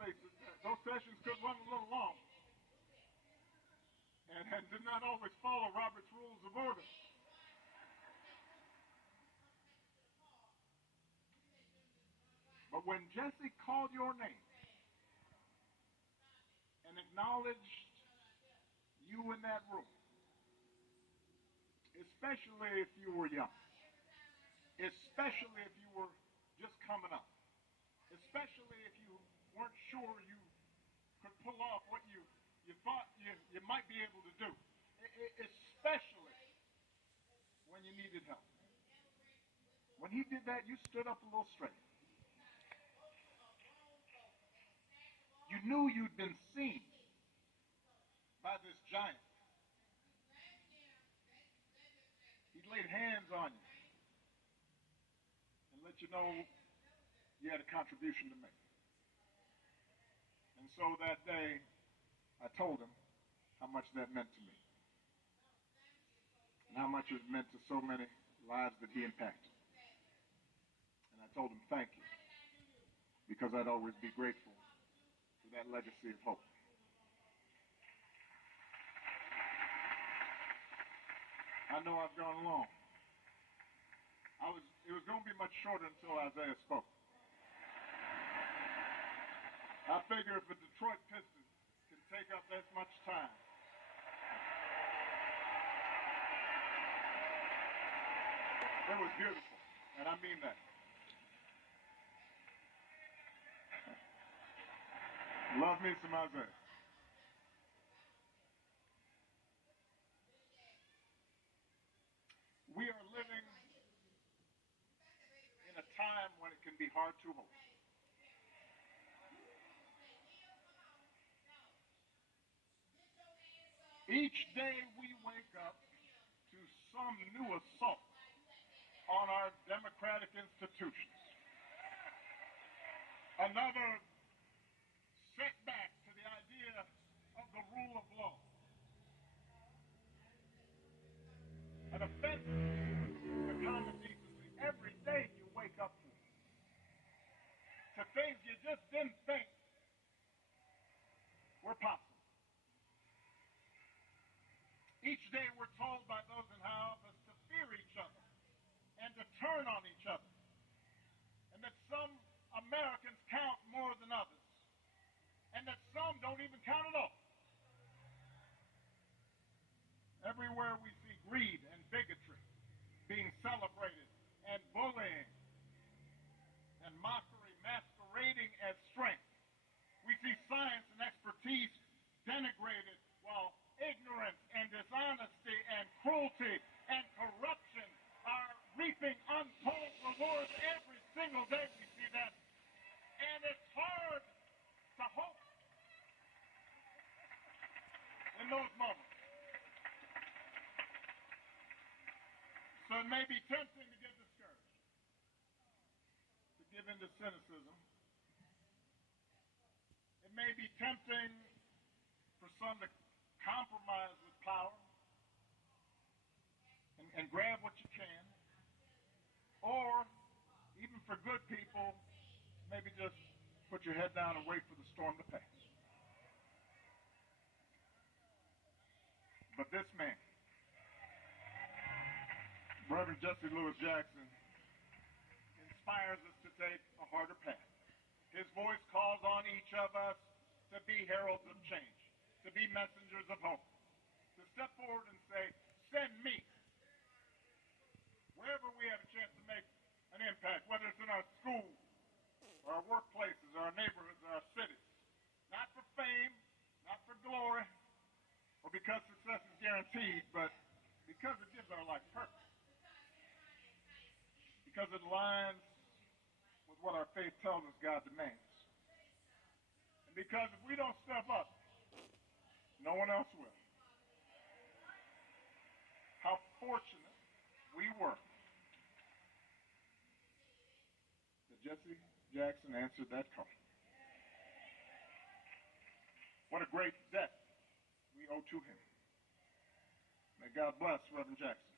face it, those sessions could run a little long and did not always follow Robert's Rules of Order. But when Jesse called your name and acknowledged you in that room, especially if you were young, especially if you were just coming up, especially if you weren't sure you could pull off what you thought you might be able to do, especially when you needed help. When he did that, you stood up a little straight. You knew you'd been seen by this giant. He laid hands on you and let you know you had a contribution to make. And so that day, I told him how much that meant to me and how much it meant to so many lives that he impacted. And I told him thank you, because I'd always be grateful for that legacy of hope. I know I've gone long. It was going to be much shorter until Isaiah spoke. I figure if a Detroit Pistons can take up that much time, it was beautiful, and I mean that. Love me some Isaiah. We are living in a time when it can be hard to hope. Each day we wake up to some new assault on our democratic institutions. Another setback to the idea of the rule of law. An offense to common decency. Every day you wake up to things you just didn't think were possible. Each day we're told by those in high office to fear each other and to turn on each other, and that some Americans count more than others, and that some don't even count at all. Everywhere we see greed and bigotry being celebrated, and bullying and mockery masquerading as strength. We see science and expertise denigrated, while ignorance and dishonesty and cruelty and corruption are reaping untold rewards every single day. We see that. And it's hard to hope in those moments. So it may be tempting to get discouraged, to give in to cynicism. It may be tempting for some to compromise with power and grab what you can. Or, even for good people, maybe just put your head down and wait for the storm to pass. But this man, Reverend Jesse Louis Jackson, inspires us to take a harder path. His voice calls on each of us to be heralds of change, to be messengers of hope, to step forward and say, send me. Wherever we have a chance to make an impact, whether it's in our schools, or our workplaces, or our neighborhoods, or our cities. Not for fame, not for glory, or because success is guaranteed, but because it gives our life purpose. Because it aligns with what our faith tells us God demands. And because if we don't step up, no one else will. How fortunate we were that Jesse Jackson answered that call. What a great debt we owe to him. May God bless Reverend Jackson.